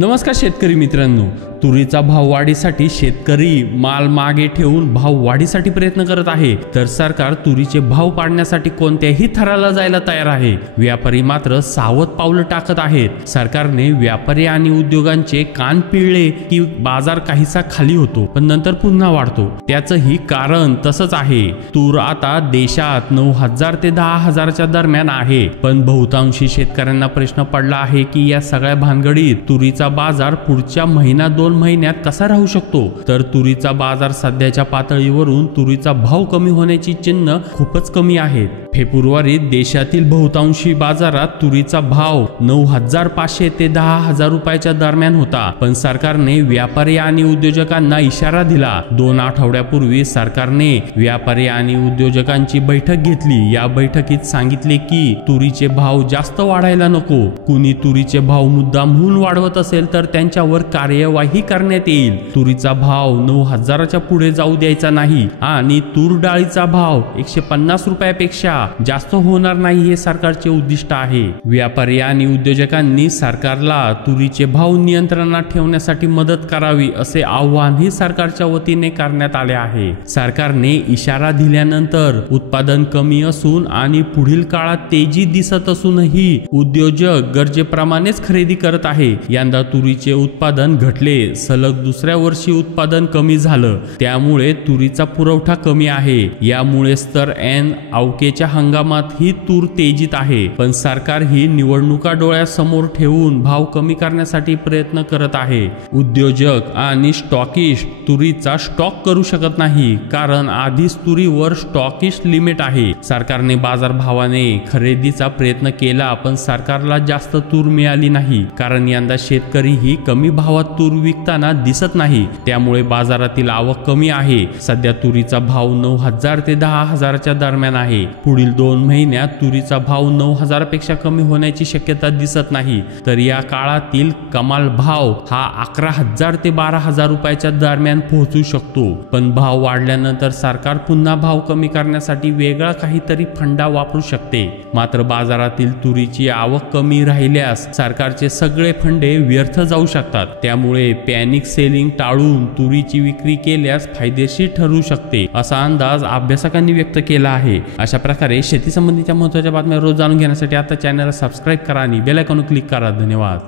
नमस्कार शेतकरी मित्रांनो, तुरीचा भाव वाढीसाठी शेतकरी माल मागे ठेवून भाव वाढीसाठी प्रयत्न करत आहे, तर सरकार तुरीचे भाव पाडण्यासाठी कोणत्याही थराला जायला तयार आहे। व्यापारी मात्र सावध पावलं टाकत आहेत। सरकारने व्यापारी आणि उद्योगांचे कान पिळले की बाजार काहीसा खाली होतो पण नंतर पुन्हा वाढतो। त्याचंही कारण तसंच आहे। तूर आता देशात 9,000 ते 10,000च्या दरम्यान आहे, पण बहुतांशी शेतकऱ्यांना प्रश्न पडला आहे की या सगळ्या भानगडीत तुरीचा बाजार पुढच्या महिना 2 महिन्यात कसा राहू शकतो। तर तुरीचा बाजार सध्याच्या पातळीवरून तुरीचा भाव कमी होण्याची चिन्ह खूपच कमी आहेत। फेब्रुवारीत देशातील बहुतांशी बाजारात तुरीचा भाव 9,500 ते 10,000 रुपयाच्या दरम्यान होता, पण सरकारने व्यापारी आणि उद्योजकांना इशारा दिला। 2 आठवड्यापूर्वी सरकारने व्यापारी आणि उद्योजकांची बैठक घेतली। या बैठकीत सांगितले की तुरीचे भाव जास्त वाढायला नको। कुणी तुरीचे भाव मुद्दामहून वाढवत असेल तर त्यांच्यावर कार्यवाही करण्यात येईल। तुरीचा भाव 9,000च्या पुढे जाऊ द्यायचा नाही आणि तूर डाळीचा भाव 150 रुपयापेक्षा जास्त होणार नाही, हे सरकारचे उद्दिष्ट आहे। व्यापारी आणि उद्योजकांनी सरकारला तुरीचे भाव नियंत्रणात ठेवण्यासाठी मदत करावी असे आवाहनही सरकारच्या वतीने करण्यात आले आहे। सरकारने इशारा दिल्यानंतर उत्पादन कमी असून आणि पुढील काळात तेजी दिसत असूनही उद्योजक गरजेप्रमाणेच खरेदी करत आहे। यंदा तुरीचे उत्पादन घटले, सलग दुसऱ्या वर्षी उत्पादन कमी झालं, त्यामुळे तुरीचा पुरवठा कमी आहे। यामुळेच तर ऐन अवकेच्या हंगामात ही तूर तेजीत आहे, पण सरकार ही निवडणुका डोळ्यासमोर ठेवून भाव कमी करण्यासाठी प्रयत्न करत आहे। उद्योजक आणि स्टॉकिस्ट तुरीचा स्टॉक करू शकत नाही, कारण आधीच तुरीवर स्टॉकिस्ट लिमिट आहे। सरकारने बाजारभावाने खरेदीचा प्रयत्न केला, पण सरकारला जास्त तूर मिळाली नाही, कारण यंदा शेतकरी ही कमी भावात तूर विकताना दिसत नाही, त्यामुळे बाजारातील आवक कमी आहे। सध्या तुरीचा भाव 9,000 ते 10,000च्या दरम्यान आहे। पुढील 2 महिन्यात तुरीचा भाव 9,000 पेक्षा कमी होण्याची शक्यता दिसत नाही, तर या काळातील कमाल भाव हा 11,000 ते 12,000 रुपयाच्या दरम्यान पोहोचू शकतो। पण भाव वाढल्यानंतर सरकार पुन्हा भाव कमी करण्यासाठी वेगळा काहीतरी फंडा वापरू शकते। मात्र बाजारातील तुरीची आवक कमी राहिल्यास सरकारचे सगळे फंडे व्यर्थ जाऊ शकतात, त्यामुळे पॅनिक सेलिंग टाळून तुरीची विक्री केल्यास फायदेशीर ठरू शकते, असा अंदाज अभ्यासकांनी व्यक्त केला आहे। अशा प्रकारे शेती संबंधीच्या महत्त्वाच्या बातम्या रोज जाणून घेण्यासाठी आता चॅनलला सबस्क्राइब करा आणि बेल आयकॉन क्लिक करा। धन्यवाद।